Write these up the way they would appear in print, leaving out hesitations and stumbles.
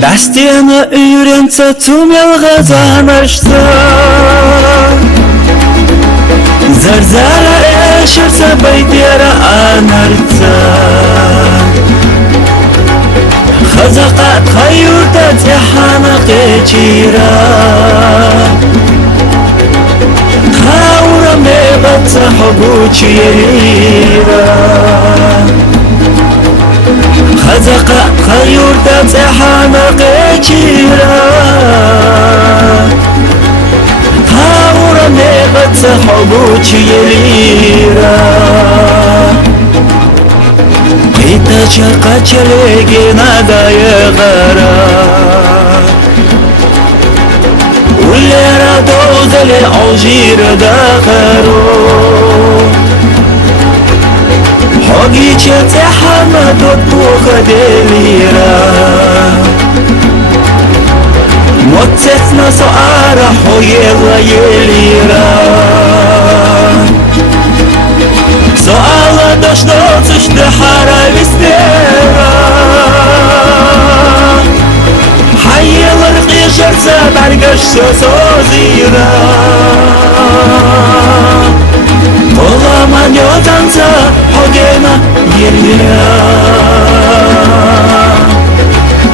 Дастена үйренсе тумелға жанашса, зарзара эшерсе байдера анарца. Хазақат хайурда тяхана кечира, хаура мебатса хобучира. Хазақат хайурда тяхана кечира, хаура мебатса хобучира. Ита чақа чалеги надая гара, улера дозале алжира дахаро. Хоги чате хамадот буха делира, моцетна соара хоела елира. Соала дождаться, что хара вестера. Хайелар хижерца, баргаш все созира. Кола манётанца, хогена елия.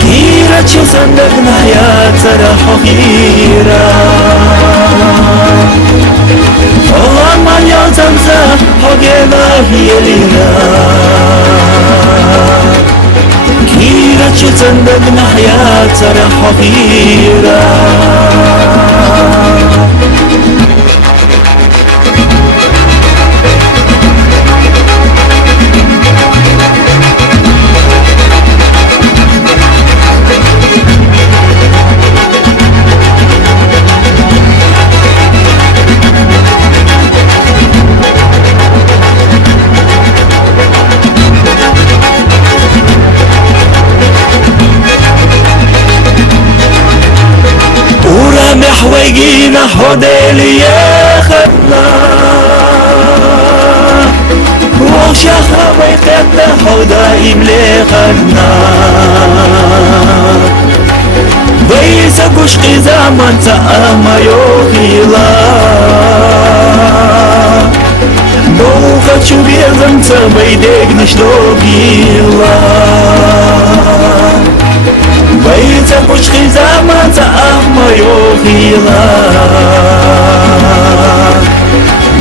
Кира чесандагная цара хохира. Кола манётанца, хогена елия. Кира чесандагная цара хохира. ويجينا حدالي ياخدنا وشاخة بيتنا حدايم لخدنا بيسا كشقي زمان تأما يوخيلا بوخة شو بيزم تبيدك نشلوكيلا بيتا كشخي زمان تأما يوخيلا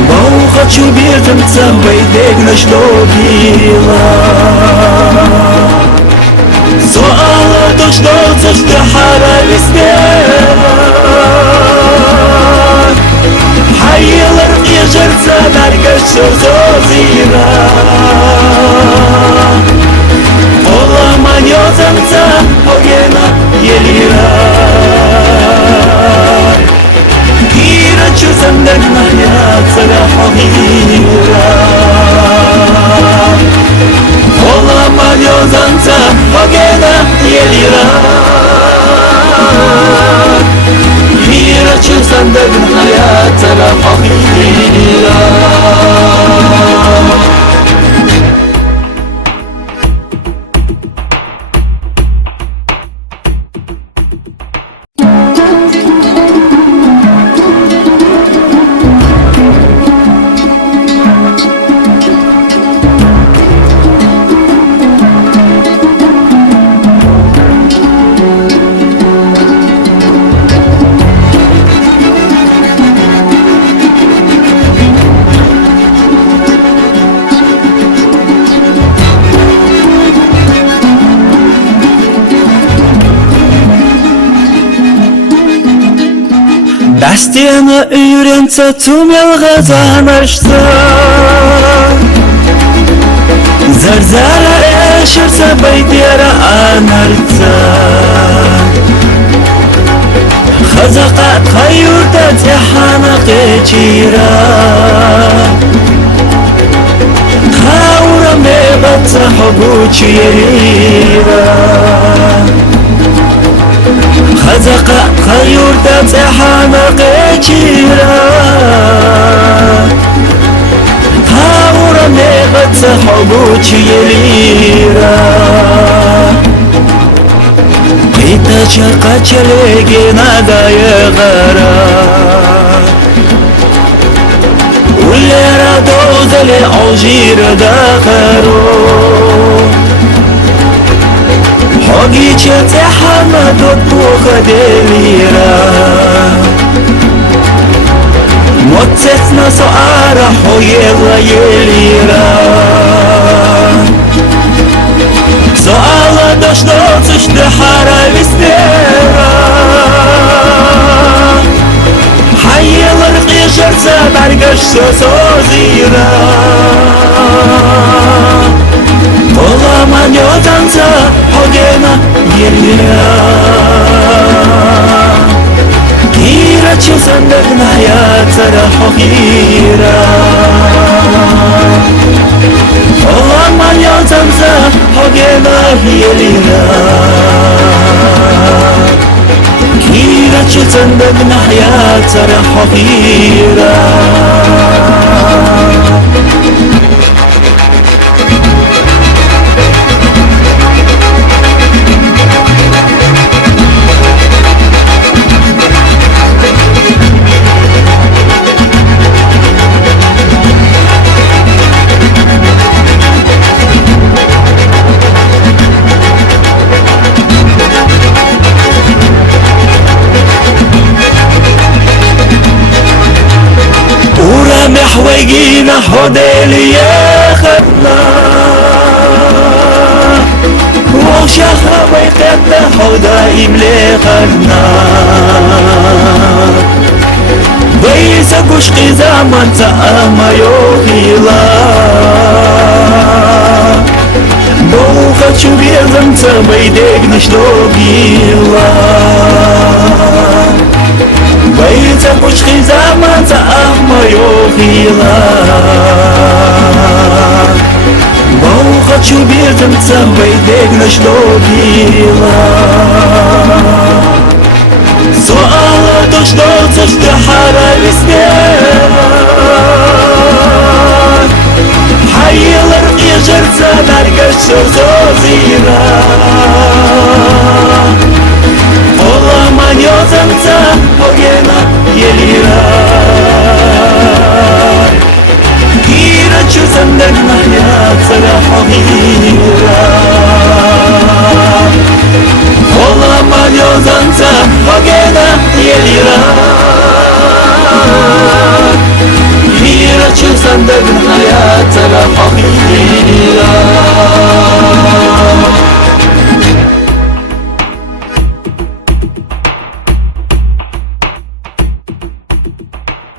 بوخة شو بيزم تبيدك نشلوكيلا سؤال دشتوت اشتحارة لستيرا حيالر يجرسا درقش سوزيرا Ola manyotanca ogena yelira Kira chuzandak nahyatsaga hogira Ola manyotanca ogena yelira Kira chuzandak nahyatsaga hogira Дастена үйренсе тумелға жанашса Зарзара эшерсе байдера анарца Хазақат хайурда тяхана кечира Хаура мебатса хобучира Хазақат хайурда тяхана кечира Хаура мебатса хобучира итачакачалеги надайгара улера дозеле алжира дахаро حقيقة حمد وخديرا موتتنا سؤال حويغ يليرا سؤال دشتوتش دحارة بستيرا حي الرقي جرسة برقش سوزيرا Olamam yotansa hogena yelira Gira chusandagna ya tsara hogira Olamam yotansa hogena yelira Gira chusandagna ya tsara hogira محوجينا حدالي ياخدنا وشخة بيتنا حدا إملي خدنا بيسا كشقي زمان تأما يوخيلا بوخة شبيزم تبيدك نشتوغيلا بيتا كشخي زمان تأما يوخيلا بوخة شبيزم تبيدك نشتوغيلا سؤال دشتوتش دحارة بسنيرا حي الرقي جرسة درقش سوزيرا Olamam yotansa hogena yelira Gira chusandagna ya tsara hogira Olamam yotansa hogena yelira Gira chusandagna